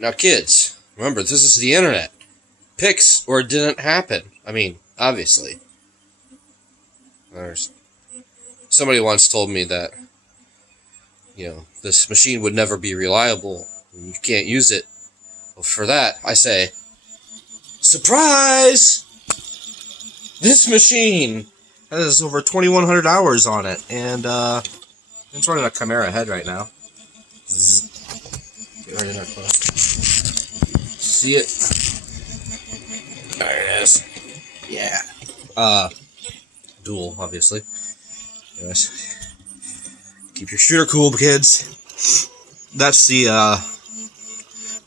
Now, kids, remember, this is the internet. Pics or it didn't happen. I mean, obviously. Somebody once told me that, this machine would never be reliable. You can't use it. Well, for that, I say, surprise! This machine has over 2,100 hours on it, and it's running a Chimera head right now. Get right in there close. See it? There it is. Yeah. Dual, obviously. Yes. Keep your shooter cool, kids. That's the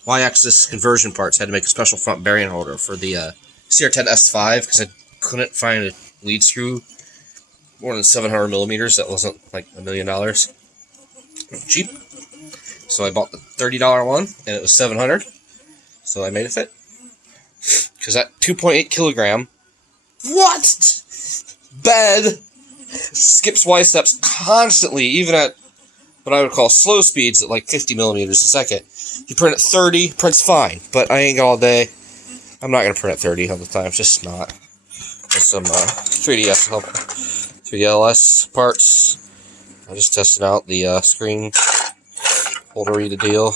Y-axis conversion parts. I had to make a special front bearing holder for the CR10 S5 because I couldn't find a lead screw more than 700 millimeters. That wasn't like $1 million. Cheap. So I bought the $30 one, and it was $700. So I made it fit. Because that 2.8 kilogram bed skips Y steps constantly, even at what I would call slow speeds at like 50 millimeters a second. You print at 30, prints fine, but I ain't all day. I'm not going to print at 30 all the time, it's just not. There's some 3DS parts. I just tested out the screen holder reader deal.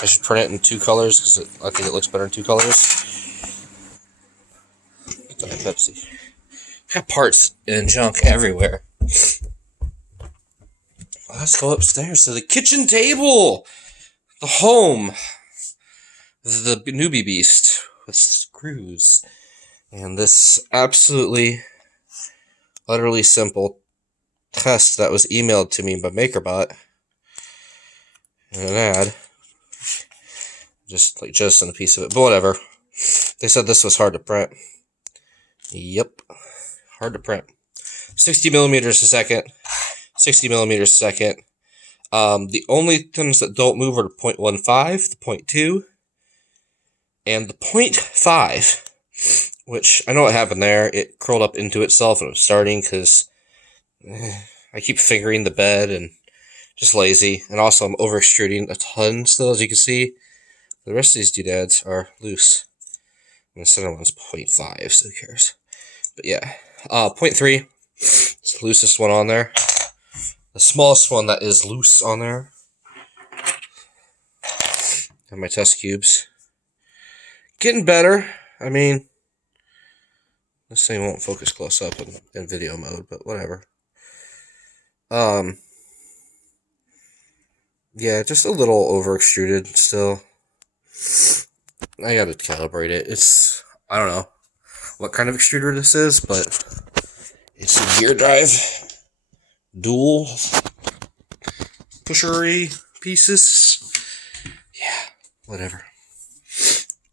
I should print it in 2 colors because I think it looks better in 2 colors. Pepsi. Got parts and junk everywhere. Let's go upstairs to the kitchen table. The home. The newbie beast with screws. And this absolutely, utterly simple test that was emailed to me by MakerBot. And an ad. Just in a piece of it. But whatever. They said this was hard to print. Yep. Hard to print. 60 millimeters a second. 60 millimeters a second. The only things that don't move are the 0.15, the 0.2, and the 0.5, which I know what happened there. It curled up into itself and it was starting because I keep fingering the bed and just lazy. And also I'm over extruding a ton still, as you can see. The rest of these doodads are loose. And the center one's 0.5, so who cares? But yeah, 0.3 is the loosest one on there. The smallest one that is loose on there. And my test cubes. Getting better. I mean, this thing won't focus close up in video mode, but whatever. Yeah, just a little over extruded still. I gotta calibrate it. I don't know what kind of extruder this is, but it's a gear drive. Dual pushery pieces. Yeah, whatever.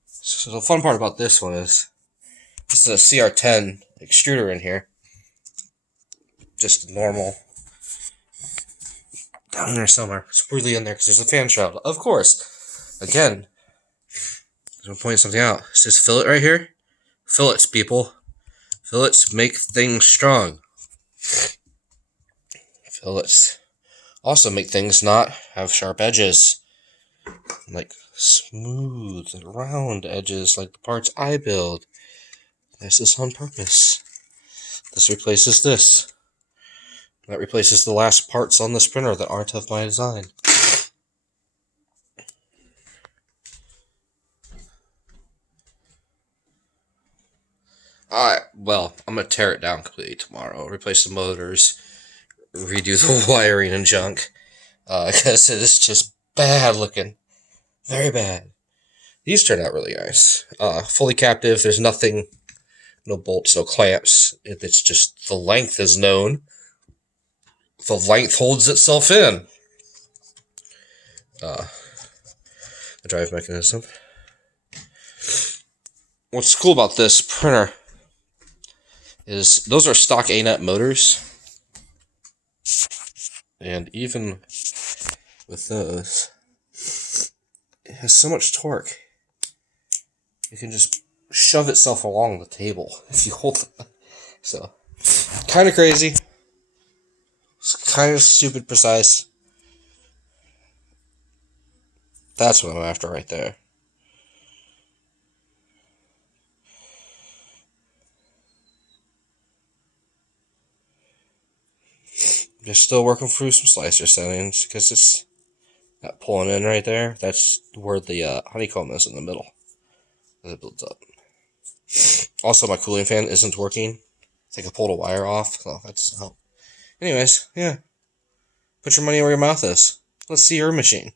So the fun part about this one is this is a CR10 extruder in here. Just normal. Down in there somewhere. It's really in there because there's a fan shroud. Of course. Again, I'm going to point something out. It says fillet right here. Fillets, people. Fillets make things strong. Fillets also make things not have sharp edges. Like smooth, round edges like the parts I build. This is on purpose. This replaces this. That replaces the last parts on this printer that aren't of my design. Alright, well, I'm going to tear it down completely tomorrow. Replace the motors. Redo the wiring and junk. Because it is just bad looking. Very bad. These turned out really nice. Fully captive. There's nothing. No bolts, no clamps. It's just the length is known. The length holds itself in. The drive mechanism. What's cool about this printer is those are stock A-net motors. And even with those, it has so much torque. It can just shove itself along the table if you hold it. So, kind of crazy. It's kind of stupid precise. That's what I'm after right there. Just still working through some slicer settings because it's not pulling in right there. That's where the honeycomb is in the middle as it builds up. Also, my cooling fan isn't working. I think I pulled a wire off, so that doesn't help. Anyways, yeah. Put your money where your mouth is. Let's see your machine.